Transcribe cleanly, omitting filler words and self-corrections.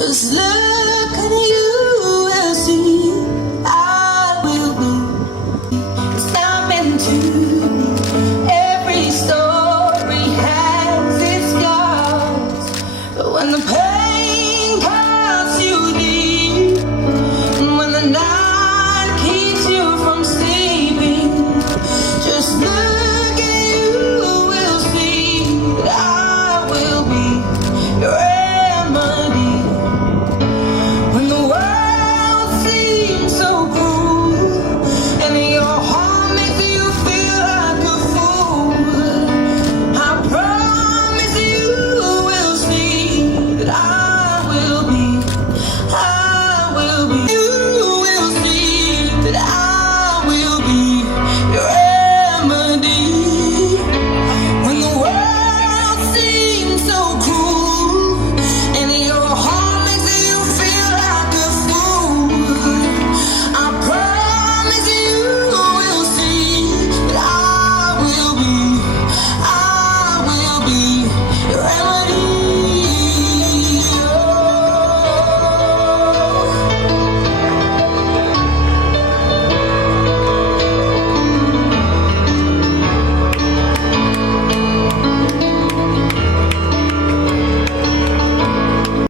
Just look and you will see I will be. It's not meant to be. Every story has its flaws, but when the pain cuts you deep, and when the night keeps you from sleeping, just look and you will see that I will be your remedy. When the world seems so cruel and your heart makes you feel like a fool, I promise you will see that I will be